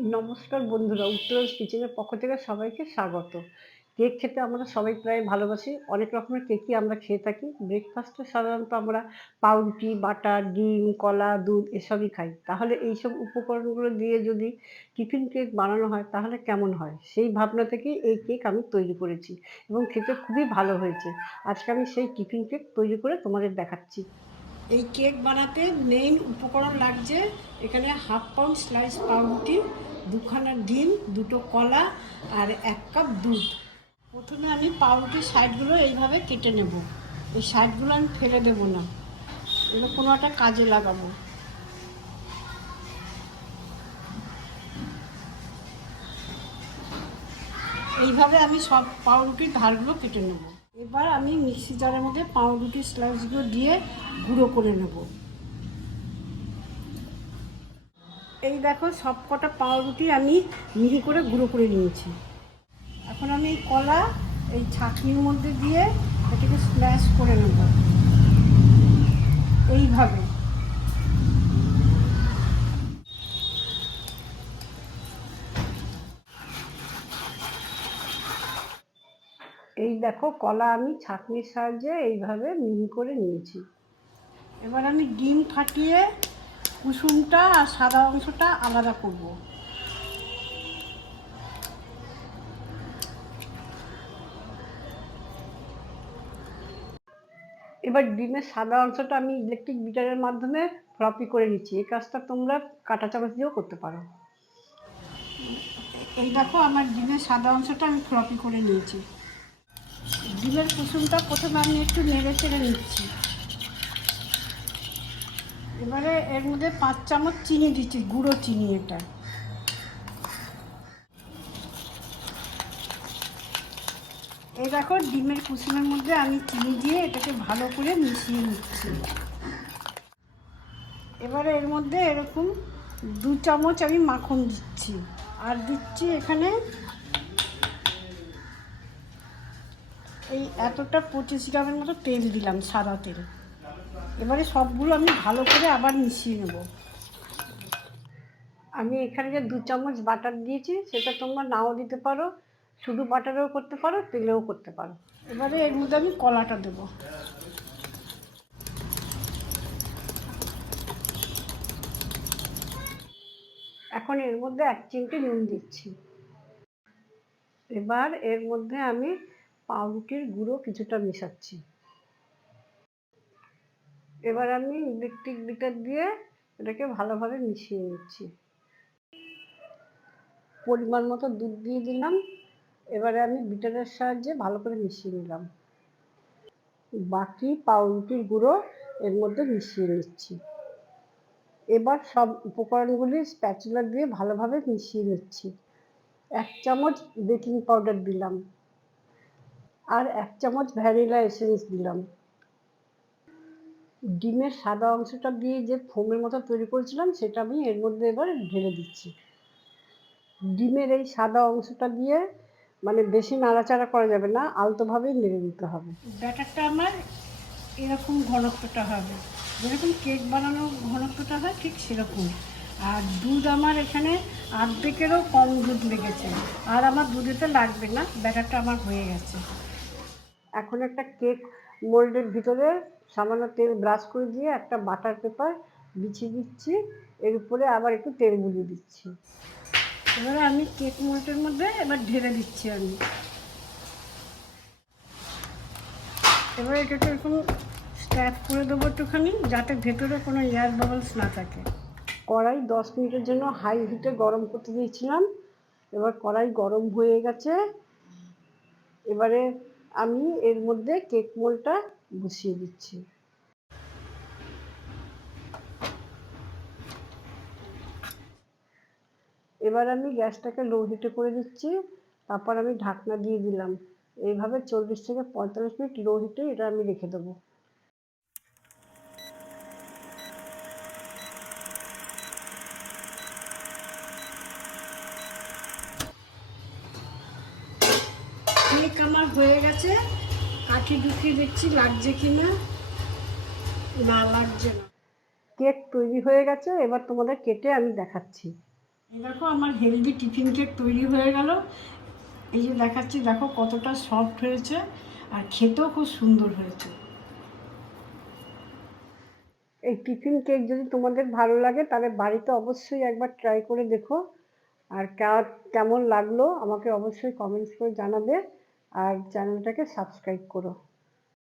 নমস্কার বন্ধুরা, উত্তরাজ কিচেনের পক্ষ থেকে সবাইকে স্বাগত। কেক খেতে আমরা সবাই প্রায় ভালোবাসি। অনেক রকমের কেকই আমরা খেয়ে থাকি। ব্রেকফাস্টে সাধারণত আমরা পাউরুটি, বাটার, ডিম, কলা, দুধ এসবই খাই। তাহলে এইসব উপকরণগুলো দিয়ে যদি টিফিন কেক বানানো হয় তাহলে কেমন হয়? সেই ভাবনা থেকেই এই কেক আমি তৈরি করেছি এবং খেতে খুবই ভালো হয়েছে। আজকে আমি সেই টিফিন কেক তৈরি করে তোমাদের দেখাচ্ছি। এই কেক বানাতে মেইন উপকরণ লাগছে এখানে 1/2 পাউন্ড স্লাইস পাউরুটি, 2খানা ডিম, 2টো কলা আর 1 কাপ দুধ। প্রথমে আমি পাউরুটির সাইডগুলো এইভাবে কেটে নেব। এই সাইডগুলো আমি ফেলে দেবো না, এগুলো কোনো একটা কাজে লাগাবো। এইভাবে আমি সব পাউরুটির ধারগুলো কেটে নেব। এবার আমি মিক্সি জারের মধ্যে পাউরুটির স্লাইসগুলো দিয়ে গুঁড়ো করে নেব। এই দেখো, সব কটা পাউরুটি আমি মিহি করে গুঁড়ো করে নিয়েছি। এখন আমি এই কলা এই ছাঁকনির মধ্যে দিয়ে এটাকে স্ম্যাশ করে নেব এইভাবে। এই দেখো, কলা আমি ছাঁকনির সাহায্যে এইভাবে মিহি করে নিয়েছি। এবার আমি ডিম ফাটিয়ে কুসুমটা আর সাদা অংশটা আলাদা করব। এবার ডিমের সাদা অংশটা আমি ইলেকট্রিক বিটারের মাধ্যমে ফ্লপি করে নিচ্ছি। এই কাজটা তোমরা কাঁটা চামচ দিয়েও করতে পারো। এই দেখো, আমার ডিমের সাদা অংশটা আমি ফ্লপি করে নিয়েছি। ডিমের কুসুমটা প্রথমে আমি একটু নেড়ে চেড়ে নিচ্ছি। এবারে এর মধ্যে 5 চামচ চিনি দিচ্ছি, গুঁড়ো চিনি। এটা এই দেখো, ডিমের কুসুমের মধ্যে আমি চিনি দিয়ে এটাকে ভালো করে মিশিয়ে নিচ্ছি। এবারে এর মধ্যে এরকম 2 চামচ আমি মাখন দিচ্ছি, আর দিচ্ছি এখানে এই এতটা 25 গ্রামের মতো তেল দিলাম, সাদা তেল। এবারে সবগুলো আমি ভালো করে আবার মিশিয়ে নেব। আমি এখানে যে 2 চামচ বাটার দিয়েছি সেটা তোমরা নাও দিতে পারো, শুধু বাটারেও করতে পারো, তেলেও করতে পারো। এবারে এর মধ্যে আমি কলাটা দেবো। এখন এর মধ্যে 1 চিমটি নুন দিচ্ছি। এবার এর মধ্যে আমি পাউরুটির গুঁড়ো কিছুটা মেশাচ্ছি। এবার আমি ইলেকট্রিক বিটার দিয়ে এটাকে ভালোভাবে মিশিয়ে নিচ্ছি। পরিমাণ মতো দুধ দিয়ে দিলাম। এবারে আমি বিটারের সাহায্যে ভালো করে মিশিয়ে নিলাম। বাকি পাউরুটির গুঁড়ো এর মধ্যে মিশিয়ে নিচ্ছি। এবার সব উপকরণগুলি স্প্যাচুলা দিয়ে ভালোভাবে মিশিয়ে নিচ্ছি। 1 চামচ বেকিং পাউডার দিলাম আর 1 চামচ ভ্যানিলা এসেন্স দিলাম। ডিমের সাদা অংশটা দিয়ে যে ফোমের মতো তৈরি করেছিলাম সেটা আমি এর মধ্যে এবার ঢেলে দিচ্ছি। ডিমের এই সাদা অংশটা দিয়ে মানে বেশি নাড়াচাড়া করা যাবে না, আলতোভাবেই নেড়ে দিতে হবে। ব্যাটারটা আমার এরকম ঘনত্বটা হবে, যেরকম কেক বানানোর ঘনত্বটা হয় ঠিক সেরকম। আর দুধ আমার এখানে অর্ধেকেরও কম দুধ লেগেছে, আর আমার দুধেতে লাগবে না, ব্যাটারটা আমার হয়ে গেছে। এখন একটা কেক মোল্ডের ভিতরে সামান্য তেল ব্রাশ করে দিয়ে একটা বাটার পেপার বিছিয়ে দিচ্ছি, এর উপরে আবার একটু তেল বুলিয়ে দিচ্ছি। এবারে আমি কেক মোল্ডের মধ্যে এবার ঢেলে দিচ্ছি আমি। এবার এটাকে এরকম স্ট্যাপ করে দেবো একটুখানি, যাতে ভেতরে কোনো এয়ার বাবলস না থাকে। কড়াই 10 মিনিটের জন্য হাই হিটে গরম করতে দিয়েছিলাম। এবার কড়াই গরম হয়ে গেছে। এবারে আমি এর মধ্যে কেক মোল্ডটা বসিয়ে দিচ্ছি। এবার আমি গ্যাসটাকে লো হিটে করে দিচ্ছি, তারপর আমি ঢাকনা দিয়ে দিলাম। এইভাবে 40 থেকে 45 মিনিট লো হিটে এটা আমি রেখে দেবো। কেক আমার হয়ে গেছে, কাঠি ঢুকিয়ে দেখছি লাগছে কি না। না, লাগছে না। কেক তৈরি হয়ে গেছে, এবার তোমাদের কেটে আমি দেখাচ্ছি। এই দেখো আমার হেলদি টিফিন কেক তৈরি হয়ে গেল। এই যে দেখাচ্ছি, দেখো কতটা সফট হয়েছে আর খেতেও খুব সুন্দর হয়েছে। এই টিফিন কেক যদি তোমাদের ভালো লাগে তাহলে বাড়িতে অবশ্যই একবার ট্রাই করে দেখো। আর কেমন লাগলো আমাকে অবশ্যই কমেন্টস করে জানাবে। আর চ্যানেলটাকে সাবস্ক্রাইব করো।